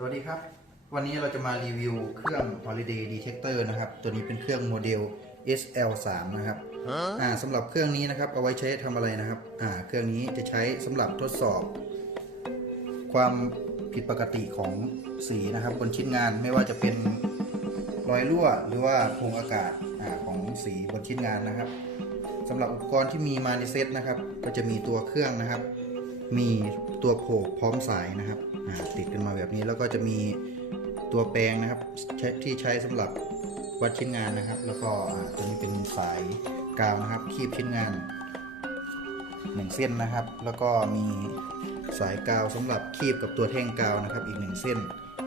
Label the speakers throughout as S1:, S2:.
S1: สวัสดีครับ วันนี้เราจะมารีวิวเครื่อง Holiday Detector นะครับ ตัวนี้เป็นเครื่องโมเดล SL3 นะครับอ่าสำหรับเครื่องนี้นะครับเอาไว้ใช้ทำอะไรนะครับอ่าเครื่องนี้จะใช้สำหรับทดสอบ ความผิดปกติของสีนะครับ บนชิ้นงานไม่ว่าจะเป็นรอยรั่วหรือว่าโพรงอากาศอาของสีบนชิ้นงานนะครับสำหรับอุปกรณ์ที่มีมาในเซตนะครับ ก็จะมีตัวเครื่องนะครับ มีตัวโผกพร้อมสายนะครับติดกันมาแบบนี้แล้วก็จะมีตัวแปรงนะครับที่ใช้สำหรับวัดชิ้นงานนะครับ แล้วก็อ่าตัวนี้เป็นสายกาวนะครับ คีบชิ้นงานหนึ่งเส้นนะครับ แล้วก็มีสายกาวสำหรับคีบกับตัวแท่งกาวนะครับ อีกหนึ่งเส้น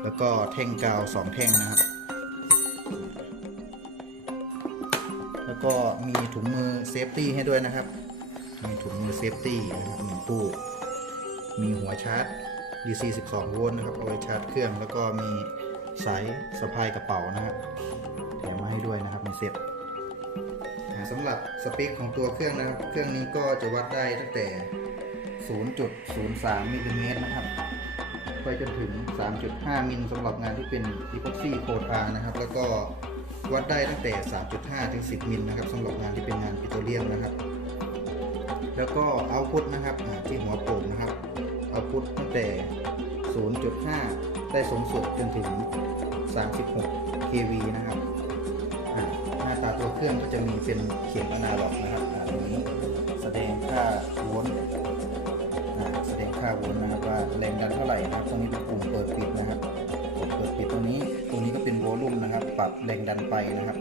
S1: แล้วก็แท่งกาวสองแท่งนะครับ แล้วก็มีถุงมือเซฟตี้ให้ด้วยนะครับ มีถุงมือเซฟตี้นะครับหนึ่งตู้ มีหัวชาร์จ DC 12 โวลต์นะครับ เอาไว้ชาร์จเครื่อง แล้วก็มีสายสะพายกระเป๋านะครับแถมมาให้ด้วยนะครับในเซ็ตสำหรับสเปคของตัวเครื่องนะครับ เครื่องนี้ก็จะวัดได้ตั้งแต่ 0.03มิลลิเมตรนะครับ ไปจนถึง 3.5 มิลสำหรับงานที่เป็น epoxy coat R นะครับ แล้วก็วัดได้ตั้งแต่ 3.5 ถึง 10 มิลนะครับสำหรับงานที่เป็นงานปิโตรเลียมนะครับ แล้วก็เอาพุทนะครับที่หัวโป่งนะครับ เอาพุทตั้งแต่ 0.5 ได้สูงสุดจนถึง 36 kV นะครับหน้าตาตัวเครื่องก็จะมีเป็นเข็มอนาล็อกนะครับตรงนี้แสดงค่าโวลต์แสดงค่าโวลต์นะครับว่าแรงดันเท่าไหร่นะครับ ตรงนี้เป็นปุ่มเปิดปิดนะครับปุ่มเปิดปิดตรงนี้ ตรงนี้ก็เป็นโวลูมนะครับ ปรับแรงดันไปนะครับ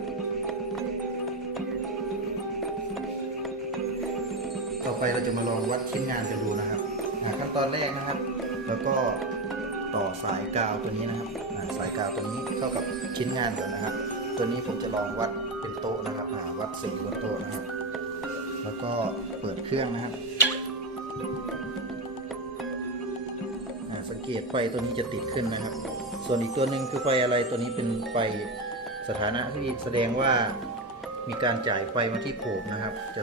S1: ต่อไปเราจะมาลองวัดชิ้นงานกันดูนะครับขั้นตอนแรกนะครับ แล้วก็ต่อสายกาวตัวนี้นะครับสายกาวตัวนี้เข้ากับชิ้นงานก่อนนะครับตัวนี้ผมจะลองวัดเป็นโต๊ะนะครับอ่าวัดสีบนโต๊ะนะครับ แล้วก็เปิดเครื่องนะครับสังเกตไฟตัวนี้จะติดขึ้นนะครับ ส่วนอีกตัวหนึ่งคือไฟอะไรตัวนี้เป็นไฟสถานะที่แสดงว่ามีการจ่ายไฟมาที่โผกนะครับ จะ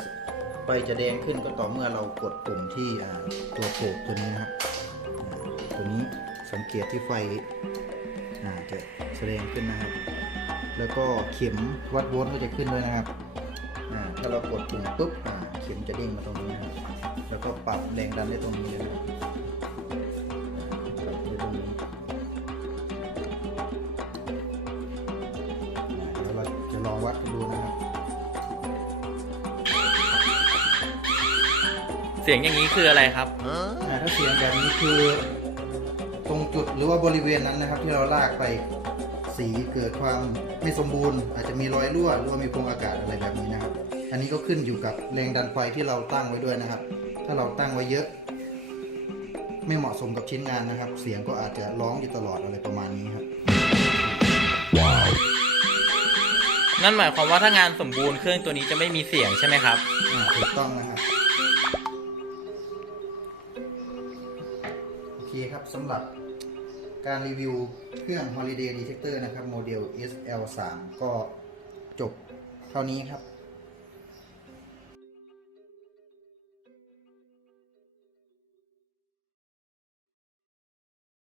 S1: ไฟจะแดงขึ้นก็ต่อเมื่อเรากดปุ่มที่ตัวโผกตัวนี้นะครับตัวนี้สังเกตที่ไฟจะแสดงขึ้นนะครับ แล้วก็เข็มวัดโวลต์ก็จะขึ้นด้วยนะครับถ้าเรากดปุ่มปุ๊บเข็มจะเด้งมาตรงนี้นะครับแล้วก็ปรับแรงดันได้ตรงนี้เลยนะปรับได้ตรงนี้เดี๋ยวเราจะลองวัดกันดูนะครับ
S2: สียงอย่างนี้คืออะไรครับ
S1: อ่าถ้าเสียงแบบนี้คือตรงจุดหรือว่าบริเวณนั้นนะครับ ที่เราลากไปสีเกิดความไม่สมบูรณ์ อาจจะมีรอยรั่วหรือว่ามีโพรงอากาศอะไรแบบนี้นะครับ อันนี้ก็ขึ้นอยู่กับแรงดันไฟที่เราตั้งไว้ด้วยนะครับ ถ้าเราตั้งไว้เยอะ ไม่เหมาะสมกับชิ้นงานนะครับ เสียงก็อาจจะร้องอยู่ตลอดอะไรประมาณนี้ครับ
S2: นั่นหมายความว่าถ้างานสมบูรณ์เครื่องตัวนี้จะไม่มีเสียงใช่ไหมครับ
S1: อ่าถูกต้องนะครับ ครับสำหรับการรีวิวเครื่อง Holiday Detector นะครับ โมเดล SL3 ก็จบเท่านี้ครับ